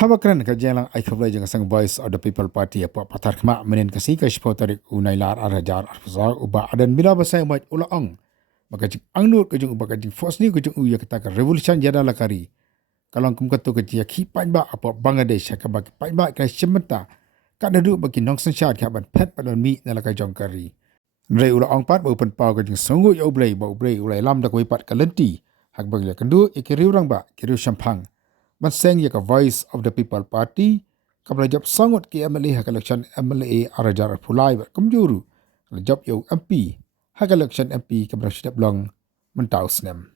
Habakran ka jelang ai khablai jang sang Voice of the People Party apa patar khma menen kasi ka shpo tarik unailar arhajar arfza uba adan bila basai mai ulaang maka jing angnur ka jing uba ka jing fosni ka jing uya kata ka revolution jada lakari kalong kum katu ka jia khi panba apa Bangladesh ka ba panba ka shementa ka dadu bagi nong sanshat ka ban pet padon mi na lakai jong kari nrei ulaang pat ba open power ka jing songu ya ublei ba ublei ulai lam da koi pat ka lenti hak bagi la kendu ikiriu rang ba kiriu shampang Manseng ya ka Voice of the People Party kabla job sangot ki MLA hak election MLA arajar pulai ber kumjuru kabla job yo MP hak election MP kabla sidap long mentau snem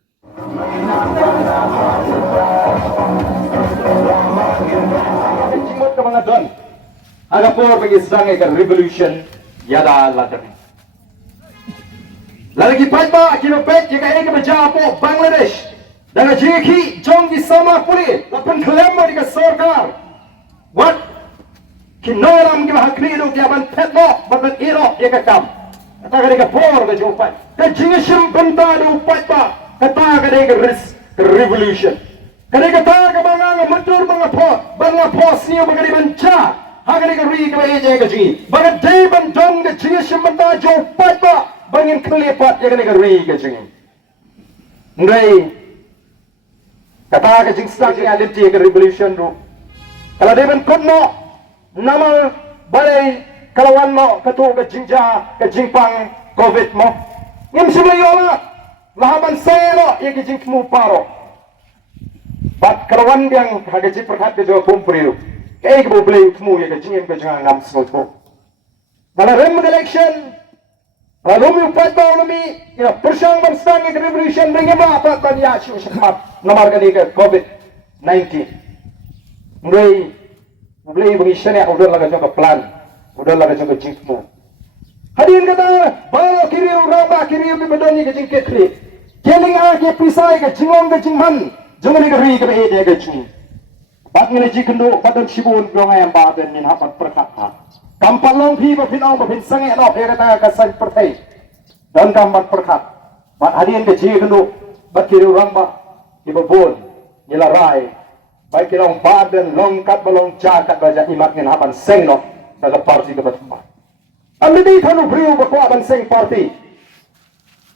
Jimot ka mga don aga por bagi sangai ka revolution yada ladan lalagi pa kinopet jika ini kebeja po Bangladesh dengan jeki jong di sama puli lapan kelema di sorkar wat kinoram ki hakni do ki aban petno babat iro ye ka kam kata ka de por ka jopai ka jingishim banta do upai pa kata ka de ris revolution kada kata ka banga matur banga pos ni bagari bancha hagari ka ri ka eje ka ji bagat dei ban jong ka jingishim banta jo upai pa bangin klepat ye ka ri ka jing ngai kata ke jing start ni alim ke revolution ru kalau dia ben kodno nama balai kalawan mo katu ke jingja ke jingpang covid mo ngim sulayola lahaban selo ye ke jing mu paro bat kalawan yang hage jing perkat ke jo kumpriu ke ke boleh mu ye ke jing ke jang ngam smoto dalam rem election lalu mi upat ba ulami ya persang bangsa ke revolution bengema apa tanya syu semat nomor kali ke COVID-19 mulai mengisahkan ya udah laga jangka plan udah laga jangka jingmu hadirin kata bawa kiri raba kiri bi bedoni ke jingke kli keling ke pisai ke jingong ke jingman jangan negeri ke ede ke jing bat ngene jikendo badan sibun dong ayam badan min hapat perkata kampalong pi ba pinong ba pinsange no he kata ka sai pertai dan kambat perkat bat hadirin ke jikendo bat kiri ramba ibabon nilaray baik kirong badan longkat balong jakat baja imat ngin hapan seng no daga parti ke batma ambi thanu priu ba ko aban seng parti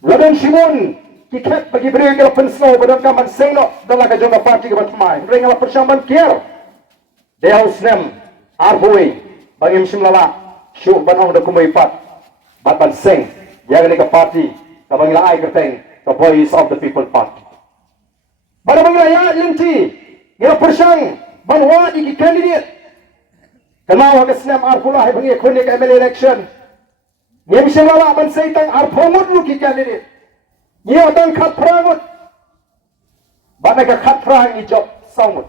ladan simon kiket bagi priu ke pensno badan kaman seng no daga jonga parti ke batma rengala persamban kier deau snem arboy bangim simlala syu banong da kumai pat ban seng yaga ke parti ka bangila ai kerteng the Voice of the People Party pada mengira linti ngira persang banwa di candidate kenal ke snap arpula hai bangi khone ke MLA election ngi misalala ban seitang arphomut lu ki candidate ngi otang khat prangut bana ka khat prang i job saumut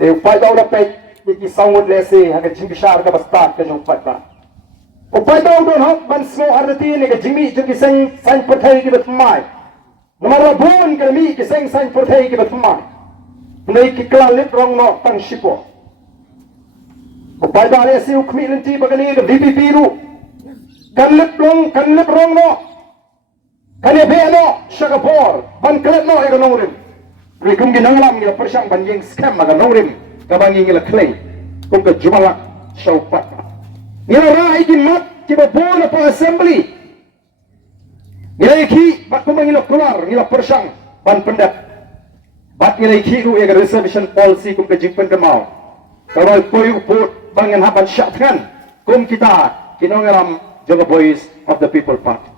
de upai daw da pe ki saumut lese ha ka jingbishar ka basta ka no patba upai daw don ha ban smo arati ne ka jingmi jingi sang sang pathai ki batmai Nomor bun kami kiseng sang pertai kita semua. Menai kiklan lip rong no tang sipo. Upai dale si ukmi nanti bagani ke DPP ru. Kan lip rong no. Kan ye no Singapore ban klet no ega nongrim. Rikum ginanglam ngi persang banjing scam aga nongrim. Kabangi ngi la clay. Kum ke jumalak syaupat. Ngi rai ki mat ki babon apa assembly. Nilai ki bat kumangilok keluar ngilok persang ban pendat bat nilai ki ru ega reservation policy kum ke jingpen kemau kalau poyu put bangen haban syatkan kum kita kinongeram jaga Voice of the People Party